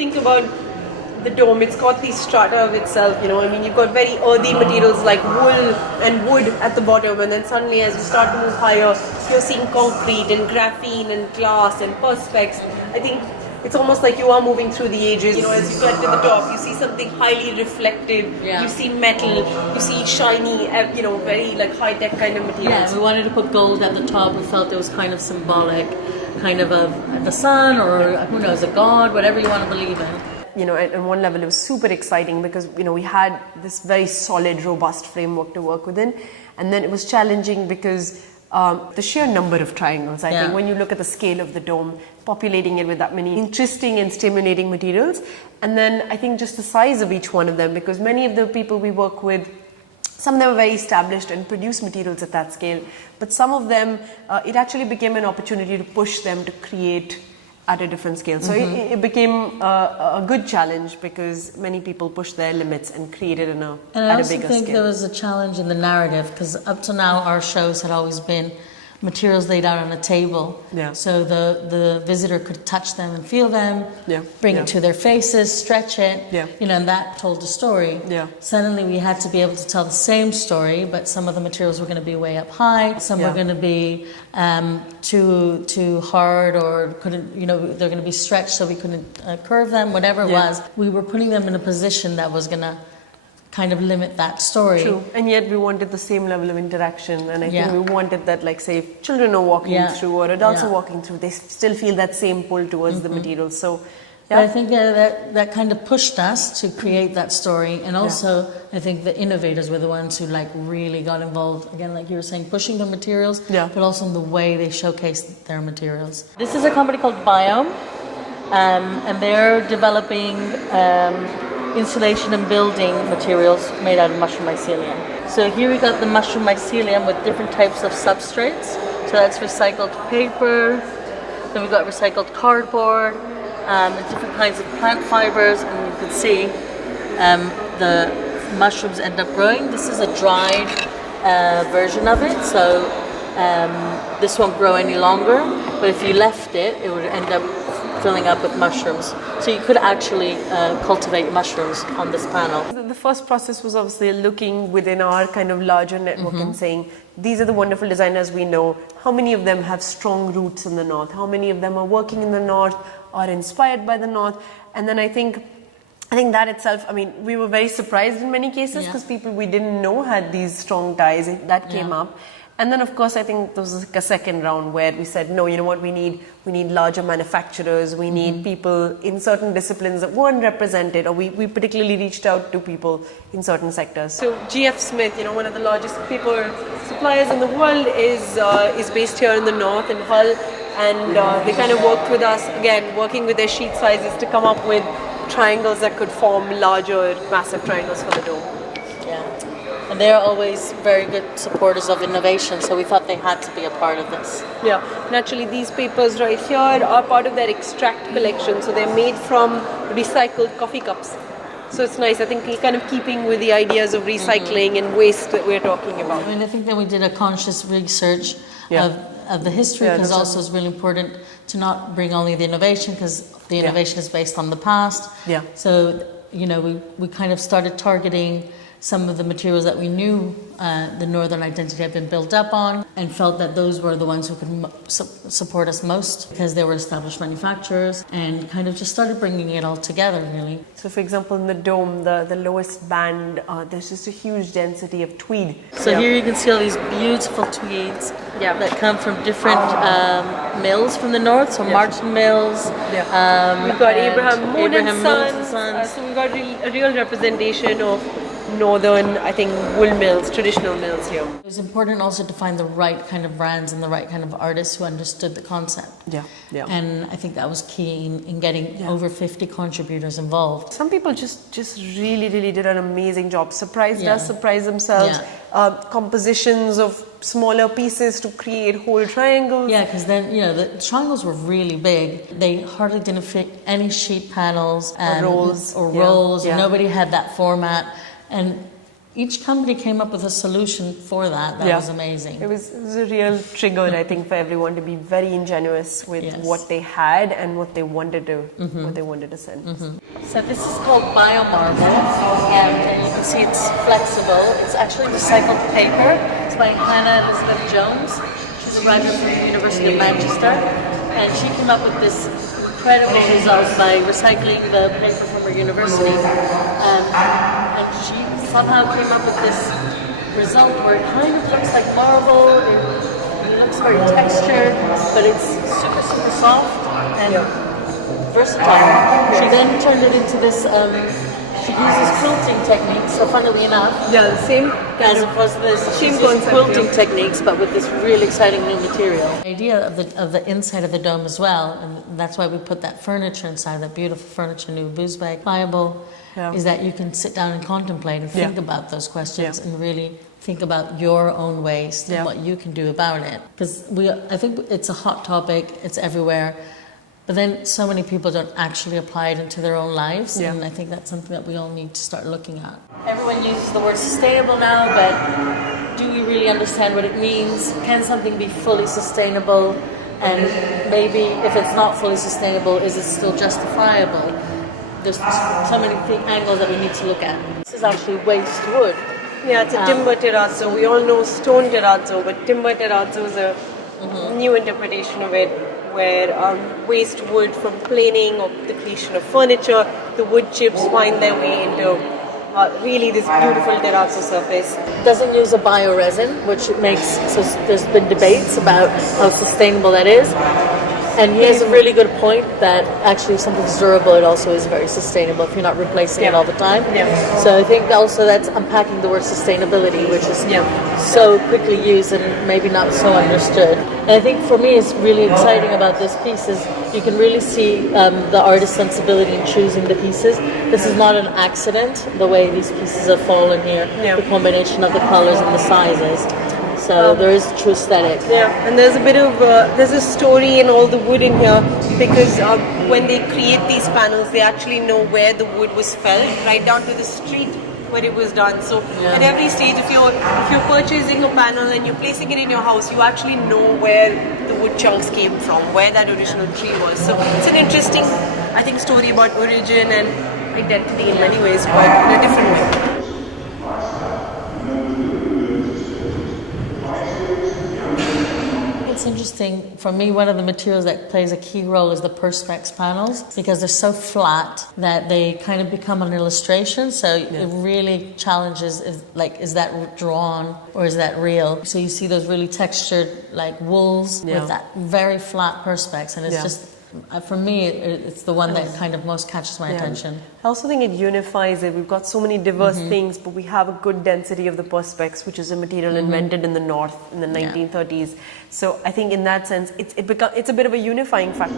think about the dome, it's got the strata of itself, you know, I mean, you've got very earthy materials like wool and wood at the bottom, and then suddenly as you start to move higher, you're seeing concrete and graphene and glass and perspex. I think it's almost like you are moving through the ages. You know, as you get to the top, you see something highly reflective, you see metal, you see shiny, you know, very like high-tech kind of materials. Yeah, we wanted to put gold at the top. We felt it was kind of symbolic, kind of the sun, or who knows, a god, whatever you want to believe in. You know, at one level it was super exciting because, you know, we had this very solid, robust framework to work within, and then it was challenging because the sheer number of triangles, I think, when you look at the scale of the dome, populating it with that many interesting and stimulating materials, and then I think just the size of each one of them, because many of the people we work with, some of them are very established and produce materials at that scale, but some of them, it actually became an opportunity to push them to create at a different scale. So it became a good challenge because many people pushed their limits and created at a bigger scale. And I also think there was a challenge in the narrative because up to now our shows had always been materials laid out on a table, so the visitor could touch them and feel them, bring it to their faces, stretch it, you know, and that told the story. Suddenly we had to be able to tell the same story, but some of the materials were going to be way up high, some were going to be too hard, or couldn't, you know, they're going to be stretched so we couldn't curve them, whatever it was. We were putting them in a position that was going to kind of limit that story. True, and yet we wanted the same level of interaction, and I think we wanted that, like, say, if children are walking through or adults are walking through, they still feel that same pull towards the material. So, but I think that kind of pushed us to create that story, and also I think the innovators were the ones who like really got involved, again, like you were saying, pushing the materials, but also in the way they showcased their materials. This is a company called Biome, and they're developing insulation and building materials made out of mushroom mycelium. So here we got the mushroom mycelium with different types of substrates. So that's recycled paper, then we've got recycled cardboard, and different kinds of plant fibers, and you can see the mushrooms end up growing. This is a dried version of it, so this won't grow any longer, but if you left it, it would end up filling up with mushrooms. So you could actually cultivate mushrooms on this panel. The first process was obviously looking within our kind of larger network and saying, these are the wonderful designers we know. How many of them have strong roots in the North? How many of them are working in the North, are inspired by the North? And then I think that itself, I mean, we were very surprised in many cases because people we didn't know had these strong ties. That came up. And then, of course, I think there was like a second round where we said, no, you know what, we need larger manufacturers, we need people in certain disciplines that weren't represented, or we particularly reached out to people in certain sectors. So GF Smith, you know, one of the largest paper suppliers in the world, is based here in the North, in Hull, and they kind of worked with us, again, working with their sheet sizes to come up with triangles that could form larger, massive triangles for the dome. And they're always very good supporters of innovation, so we thought they had to be a part of this. Yeah, and actually these papers right here are part of their extract collection, so they're made from recycled coffee cups. So it's nice, I think, kind of keeping with the ideas of recycling and waste that we're talking about. I mean, I think that we did a conscious research of the history, because also it's really important to not bring only the innovation, because the innovation is based on the past. So, you know, we kind of started targeting some of the materials that we knew the Northern identity had been built up on, and felt that those were the ones who could support us most because they were established manufacturers, and kind of just started bringing it all together, really. So, for example, in the dome, the lowest band, there's just a huge density of tweed. So here you can see all these beautiful tweeds that come from different mills from the north, so Martin Mills. We've got Abraham Moon and Sons. So we've got a real representation of northern, I think, wool mills, traditional mills here. It was important also to find the right kind of brands and the right kind of artists who understood the concept. And I think that was key in getting over 50 contributors involved. Some people just really did an amazing job. Surprised us, surprised themselves. Compositions of smaller pieces to create whole triangles. Yeah, because then, you know, the triangles were really big. They hardly didn't fit any sheet panels or rolls. Nobody had that format. And each company came up with a solution for that. That was amazing. It was a real trigger, I think, for everyone to be very ingenuous with what they had and what they wanted to send. So this is called biomarble, and you can see it's flexible. It's actually recycled paper. It's by Hannah Elizabeth Jones. She's a graduate from the University of Manchester, and she came up with this incredible result by recycling the paper from her university. And she somehow came up with this result where it kind of looks like marble, it looks very textured, but it's super, super soft and versatile. She then turned it into this, she uses quilting techniques, so funnily enough, the same as opposed to this, she's using quilting techniques, but with this really exciting new material. The idea of the inside of the dome as well, and that's why we put that furniture inside, that beautiful furniture, new booze bag, pliable, is that you can sit down and contemplate and think about those questions and really think about your own ways and what you can do about it. Because I think it's a hot topic, it's everywhere, but then so many people don't actually apply it into their own lives, and I think that's something that we all need to start looking at. Everyone uses the word sustainable now, but do we really understand what it means? Can something be fully sustainable? And maybe if it's not fully sustainable, is it still justifiable? There's so many angles that we need to look at. This is actually waste wood. Yeah, it's a timber terrazzo. We all know stone terrazzo, but timber terrazzo is a new interpretation of it, where waste wood from planing or the creation of furniture, the wood chips find their way into really this beautiful terrazzo surface. It doesn't use a bioresin, which makes, so there's been debates about how sustainable that is. And he has a really good point that actually if something's durable, it also is very sustainable if you're not replacing it all the time. So I think also that's unpacking the word sustainability, which is so quickly used and maybe not so understood. And I think for me it's really exciting about this piece is you can really see the artist's sensibility in choosing the pieces. This is not an accident, the way these pieces have fallen here, the combination of the colors and the sizes. So there is a true aesthetic. Yeah, and there's a bit of there's a story in all the wood in here because when they create these panels, they actually know where the wood was felled, right down to the street where it was done. So at every stage, if you're purchasing a panel and you're placing it in your house, you actually know where the wood chunks came from, where that original tree was. So it's an interesting, I think, story about origin and identity in many ways, but in a different way. It's interesting, for me, one of the materials that plays a key role is the perspex panels because they're so flat that they kind of become an illustration. So it really challenges, is that drawn or is that real? So you see those really textured like wools with that very flat perspex, and it's just, for me, it's the one that kind of most catches my attention. I also think it unifies it. We've got so many diverse things, but we have a good density of the perspex, which is a material invented in the North in the 1930s. So I think in that sense, it's a bit of a unifying factor.